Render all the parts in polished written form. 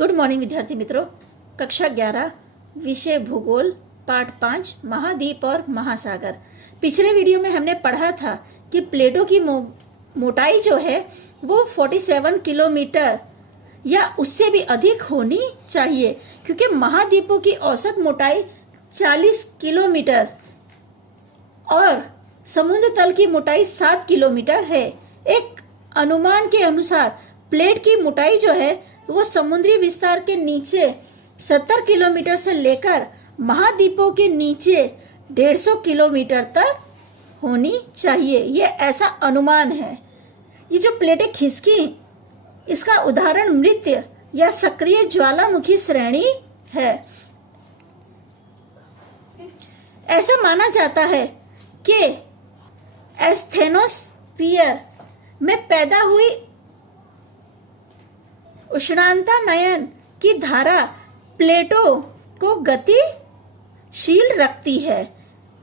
Good morning विद्यार्थी मित्रों। कक्षा 11 विषय भूगोल पाठ 5 महाद्वीप और महासागर। पिछले वीडियो में हमने पढ़ा था कि प्लेटों की मोटाई जो है वो 47 किलोमीटर या उससे भी अधिक होनी चाहिए, क्योंकि महाद्वीपों की औसत मोटाई 40 किलोमीटर और समुद्र तल की मोटाई 7 किलोमीटर है। एक अनुमान के अनुसार प्लेट की मोटाई जो है वो समुद्री विस्तार के नीचे 70 किलोमीटर से लेकर महाद्वीपों के नीचे 150 किलोमीटर तक होनी चाहिए। ये ऐसा अनुमान है। ये जो प्लेटें खिसकी, इसका उदाहरण मृत्य या सक्रिय ज्वालामुखी श्रेणी है। ऐसा माना जाता है कि एस्थेनोस्फीयर में पैदा हुई उष्णांता नयन की धारा प्लेटों को गतिशील रखती है।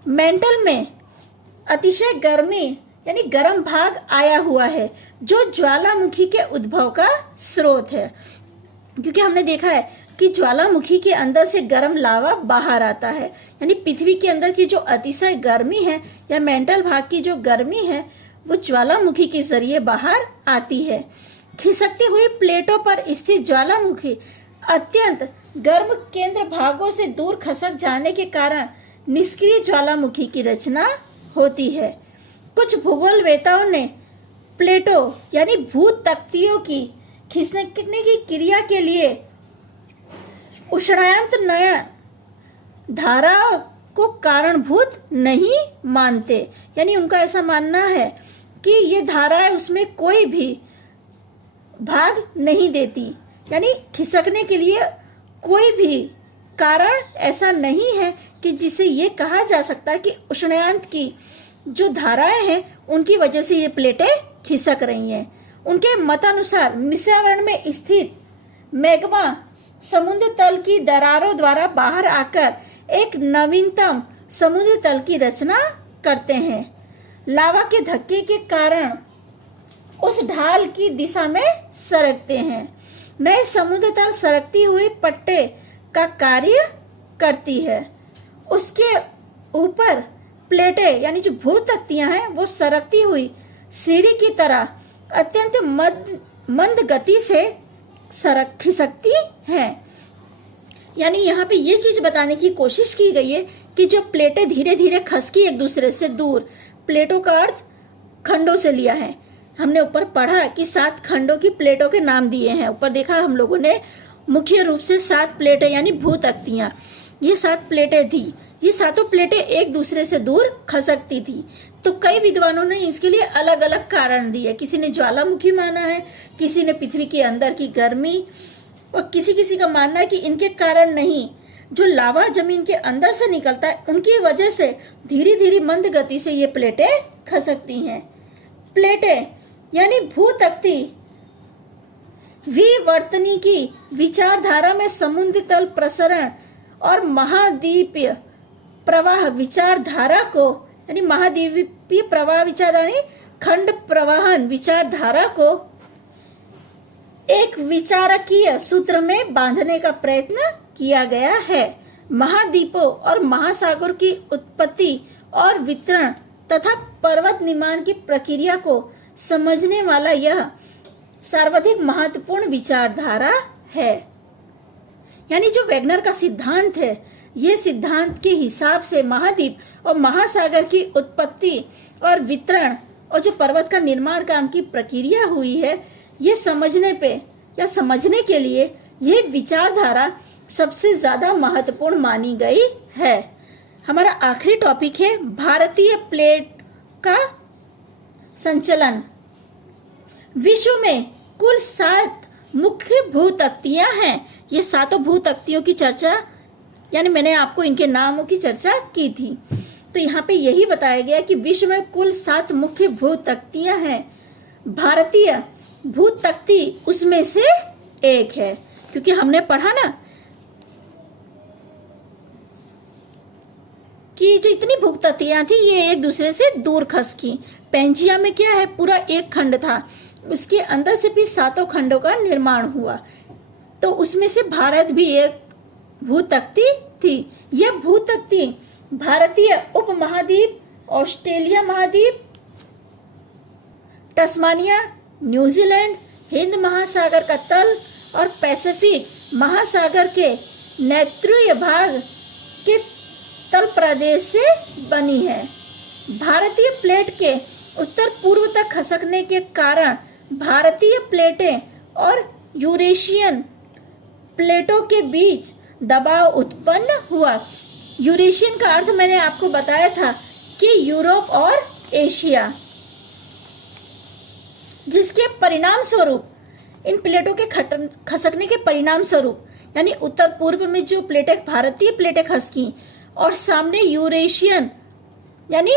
मेंटल में अतिशय गर्मी यानी गर्म भाग आया हुआ है, जो ज्वालामुखी के उद्भव का स्रोत है। क्योंकि हमने देखा है कि ज्वालामुखी के अंदर से गर्म लावा बाहर आता है, यानी पृथ्वी के अंदर की जो अतिशय गर्मी है या मेंटल भाग की जो गर्मी है वो ज्वालामुखी के जरिए बाहर आती है। खिसकती हुई प्लेटों पर स्थित ज्वालामुखी अत्यंत गर्म केंद्र भागों से दूर खसक जाने के कारण निष्क्रिय ज्वालामुखी की रचना होती है। कुछ भूगोलवेताओं ने प्लेटों यानी भूतत्तियों की खिसकने की क्रिया के लिए उष्णायंत नयन धाराओं को कारणभूत नहीं मानते, यानी उनका ऐसा मानना है कि ये धाराएं उसमें कोई भी भाग नहीं देती, यानी खिसकने के लिए कोई भी कारण ऐसा नहीं है कि जिसे ये कहा जा सकता है कि उष्णायंत की जो धाराएं हैं उनकी वजह से ये प्लेटें खिसक रही हैं। उनके मतानुसार मिश्रावरण में स्थित मैग्मा समुद्र तल की दरारों द्वारा बाहर आकर एक नवीनतम समुद्र तल की रचना करते हैं। लावा के धक्के के कारण उस ढाल की दिशा में सरकते हैं। नए समुद्र तल सरकती हुई पट्टे का कार्य करती है। उसके ऊपर प्लेटें यानी जो भूतत्तियां हैं वो सरकती हुई सीढ़ी की तरह अत्यंत मंद गति से खिसकती हैं। यानी यहाँ पे ये चीज बताने की कोशिश की गई है कि जो प्लेटें धीरे धीरे खसकी एक दूसरे से दूर, प्लेटों का अर्थ खंडों से लिया है। हमने ऊपर पढ़ा कि 7 खंडों की प्लेटों के नाम दिए हैं। ऊपर देखा हम लोगों ने मुख्य रूप से 7 प्लेटें यानी भूतत्तियां, ये 7 प्लेटें थी। ये सातों प्लेटें एक दूसरे से दूर खसकती थी। तो कई विद्वानों ने इसके लिए अलग अलग कारण दिए। किसी ने ज्वालामुखी माना है, किसी ने पृथ्वी के अंदर की गर्मी, और किसी किसी का मानना है कि इनके कारण नहीं, जो लावा जमीन के अंदर से निकलता है उनकी वजह से धीरे धीरे मंद गति से ये प्लेटें खसकती हैं। प्लेटें यानी भूतत्ति विवर्तनी की विचारधारा में समुद्र तल प्रसरण और महाद्वीपीय प्रवाह विचारधारा को, यानी महाद्वीपीय प्रवाह विचारधारा खंड प्रवाहन विचारधारा को एक विचारकीय सूत्र में बांधने का प्रयत्न किया गया है। महाद्वीपों और महासागर की उत्पत्ति और वितरण तथा पर्वत निर्माण की प्रक्रिया को समझने वाला यह सर्वाधिक महत्वपूर्ण विचारधारा है। यानी जो वैगनर का सिद्धांत है, ये सिद्धांत के हिसाब से महाद्वीप और महासागर की उत्पत्ति और वितरण और जो पर्वत का निर्माण काम की प्रक्रिया हुई है, ये समझने पे या समझने के लिए ये विचारधारा सबसे ज्यादा महत्वपूर्ण मानी गई है। हमारा आखिरी टॉपिक है भारतीय प्लेट का संचलन। विश्व में कुल 7 मुख्य भूतत्तियां हैं। ये सातों भूतत्तियों की चर्चा, यानी मैंने आपको इनके नामों की चर्चा की थी। तो यहाँ पे यही बताया गया कि विश्व में कुल 7 मुख्य भूतत्तियां हैं। भारतीय भूतत्ति उसमें से एक है, क्योंकि हमने पढ़ा ना कि जो इतनी भूतत्तियां थी ये एक दूसरे से दूर खसकी। पेंजिया में क्या है, पूरा एक खंड था, उसके अंदर से भी 7 खंडों का निर्माण हुआ। तो उसमें से भारत भी एक भूतक्ती थी। यह भूतक्ती भारतीय उपमहाद्वीप, ऑस्ट्रेलिया महाद्वीप, तस्मानिया, न्यूजीलैंड, हिंद महासागर का तल और पैसिफिक महासागर के नैऋत्य भाग के तल प्रदेश से बनी है। भारतीय प्लेट के उत्तर पूर्व तक खसकने के कारण भारतीय प्लेटें और यूरेशियन प्लेटों के बीच दबाव उत्पन्न हुआ। यूरेशियन का अर्थ मैंने आपको बताया था कि यूरोप और एशिया, जिसके परिणाम स्वरूप इन प्लेटों के खसकने के परिणाम स्वरूप यानी उत्तर पूर्व में जो प्लेटें, भारतीय प्लेटें खसकी और सामने यूरेशियन यानी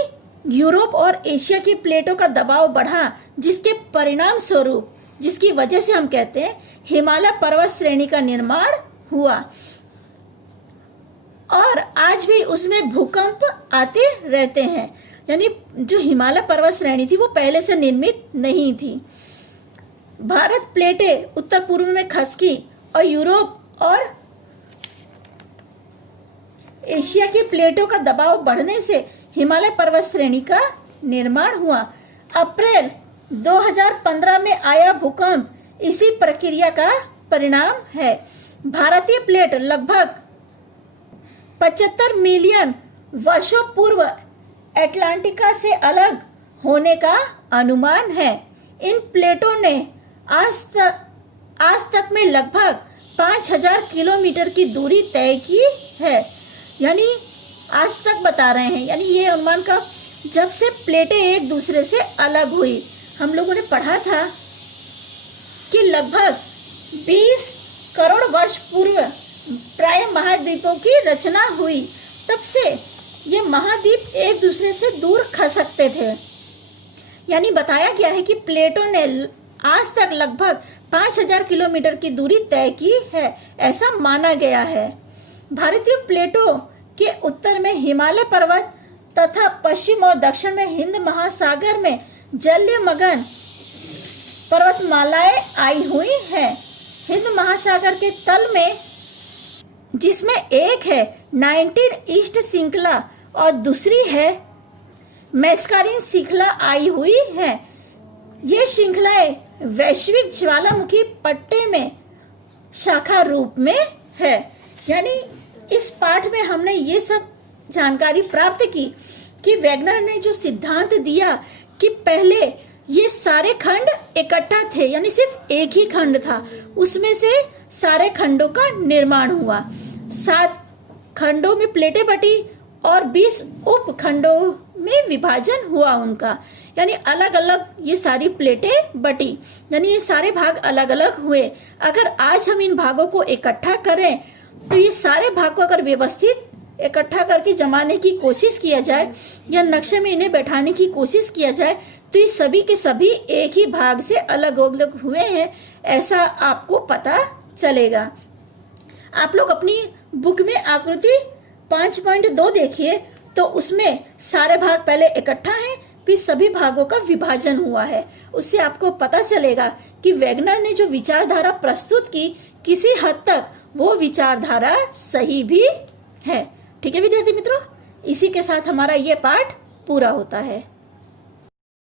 यूरोप और एशिया की प्लेटों का दबाव बढ़ा, जिसके परिणाम स्वरूप, जिसकी वजह से हम कहते हैं हिमालय पर्वत श्रेणी का निर्माण हुआ। और आज भी उसमें भूकंप आते रहते हैं। यानी जो हिमालय पर्वत श्रेणी थी वो पहले से निर्मित नहीं थी। भारत प्लेटें उत्तर पूर्व में खसकी और यूरोप और एशिया की प्लेटों का दबाव बढ़ने से हिमालय पर्वत श्रेणी का निर्माण हुआ। अप्रैल 2015 में आया भूकंप इसी प्रक्रिया का परिणाम है। भारतीय प्लेट लगभग 75 मिलियन वर्षों पूर्व अटलांटिका से अलग होने का अनुमान है। इन प्लेटों ने आज तक में लगभग 5000 किलोमीटर की दूरी तय की है। यानी आज तक बता रहे हैं, यानी ये अनुमान का जब से प्लेटें एक दूसरे से अलग हुई। हम लोगों ने पढ़ा था कि लगभग 20 करोड़ वर्ष पूर्व प्राय महाद्वीपों की रचना हुई। तब से ये महाद्वीप एक दूसरे से दूर खसकते थे। यानी बताया गया है कि प्लेटों ने आज तक लगभग 5000 किलोमीटर की दूरी तय की है, ऐसा माना गया है। भारतीय प्लेटों के उत्तर में हिमालय पर्वत तथा पश्चिम और दक्षिण में हिंद महासागर में जलमग्न पर्वतमालाएं आई हुई हैं। हिंद महासागर के तल में, जिसमें एक है 19 ईस्ट श्रृंखला और दूसरी है मैस्कारिन श्रृंखला आई हुई है। ये श्रृंखलाएं वैश्विक ज्वालामुखी पट्टे में शाखा रूप में है। यानी इस पाठ में हमने ये सब जानकारी प्राप्त की कि वैगनर ने जो सिद्धांत दिया कि पहले ये सारे खंड इकट्ठा थे, यानी सिर्फ एक ही खंड था, उसमें से सारे खंडों का निर्माण हुआ। 7 खंडों में प्लेटें बटी और 20 उपखंडों में विभाजन हुआ उनका। यानी अलग अलग ये सारी प्लेटें बटी, यानी ये सारे भाग अलग अलग हुए। अगर आज हम इन भागों को इकट्ठा करें तो ये सारे भाग को अगर व्यवस्थित इकट्ठा करके जमाने की कोशिश किया जाए या नक्शे में इन्हें बैठाने की कोशिश किया जाए तो ये सभी के सभी एक ही भाग से अलग अलग हुए हैं, ऐसा आपको पता चलेगा। आप लोग अपनी बुक में आकृति 5.2 देखिए तो उसमें सारे भाग पहले इकट्ठा हैं, फिर सभी भागों का विभाजन हुआ है। उससे आपको पता चलेगा कि वैगनर ने जो विचारधारा प्रस्तुत की किसी हद तक वो विचारधारा सही भी है। ठीक है विद्यार्थी मित्रों, इसी के साथ हमारा ये पाठ पूरा होता है।